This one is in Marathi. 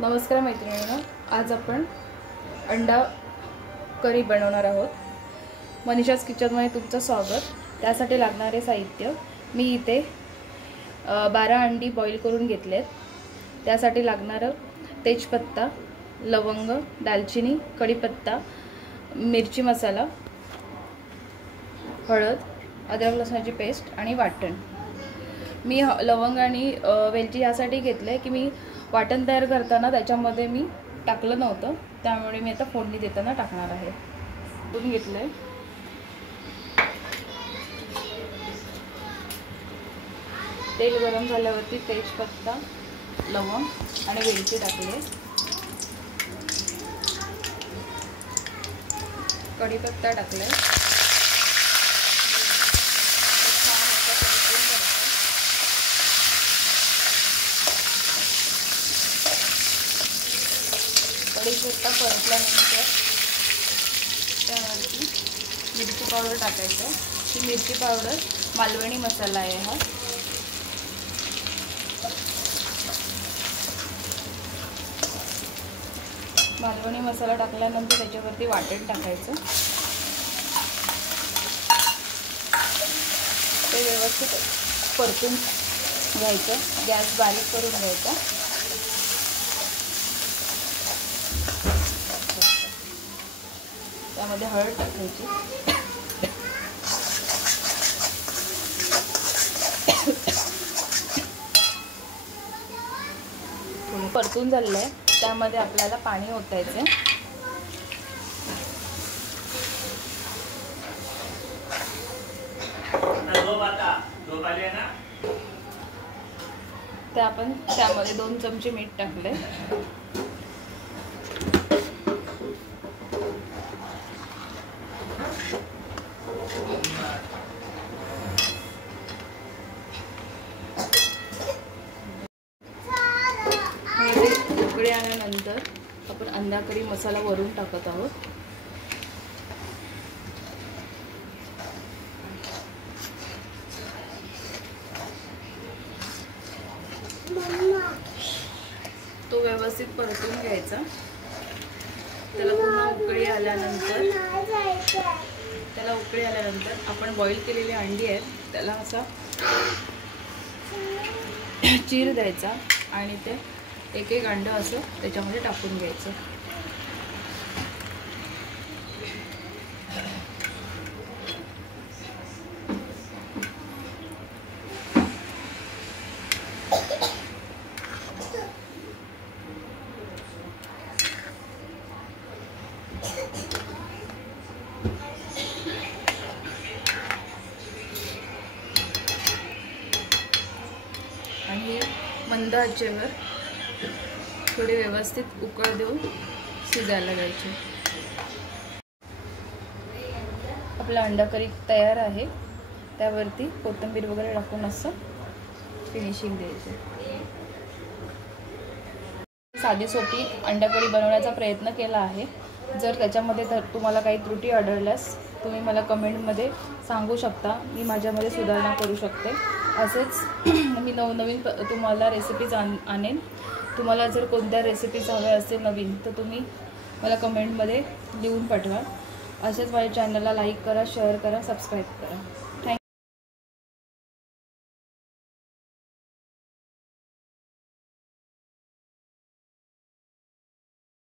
नमस्कार मैत्रिणींनो, आज आपण अंडा करी बनवणार आहोत। मनीषाज किचनमध्ये तुमचं स्वागत। त्यासाठी लागणारे साहित्य मी इथे 12 अंडी बॉईल करून घेतलेत। त्यासाठी लागणारं तेजपत्ता, लवंग, दालचिनी, कढीपत्ता, मिरची मसाला, हळद, अद्रक लसणाची पेस्ट आणि वाटण। मी लवंग आणि वेलची यासाठी घेतले की मी वाटण तयार करताना त्याच्यामध्ये मी टाकलं नव्हतं, त्यामुळे मी आता फोडणी देताना टाकणार आहे। फोडून घेतले। तेल गरम झाल्यावरती तेजपत्ता, लवंग आणि वेलची टाकले। कढीपत्ता टाकले। कढीपत्ता परतल्यानंतर त्यावरती मिरची पावडर टाकायचं। ही मिरची पावडर मालवणी मसाला आहे हा। मालवणी मसाला टाकल्यानंतर त्याच्यावरती वाटण टाकायचं। ते व्यवस्थित परतून घ्यायचं। गॅस बारीक करून घ्यायचा। त्यामध्ये हळद टाकायची। थोडं परतून झालेलं आहे, त्यामध्ये आपल्याला पाणी ओतायचं। आपण त्यामध्ये 2 चमचे मीठ टाकले। उकळी आल्यानंतर आपण अंडा करी मसाला वरून टाकत आहोत। तो व्यवस्थित परतून घ्यायचा। त्याला पुन्हा उकळी आल्यानंतर आपण बॉईल केलेली अंडी आहेत त्याला असा चीर द्यायचा आणि ते एक एक अंडं असं त्याच्यामध्ये टाकून घ्यायचं। आणि मंद आचेवर थोडी व्यवस्थित उकळ देऊन शिजायला द्यायची। आपला अंडा करी तयार आहे। त्यावरती कोथिंबीर वगैरे टाकून असं फिनिशिंग द्यायचं। साधी सोपी अंडा करी बनवण्याचा प्रयत्न केला आहे। जर त्याच्यामध्ये तुम्हाला काही त्रुटी आढळल्यास तुम्ही मला कमेंटमध्ये सांगू शकता। मी माझ्यामध्ये सुधारणा करू शकते। असेच मी नवनवीन तुम्हाला रेसिपीज आणेन। तुम्हाला जर कोणत्या रेसिपीज हव्या असतील नवीन तर तुम्ही मला कमेंटमध्ये लिहून पाठवा। असेच माझ्या चॅनलला लाईक करा, शेअर करा, सबस्क्राईब करा।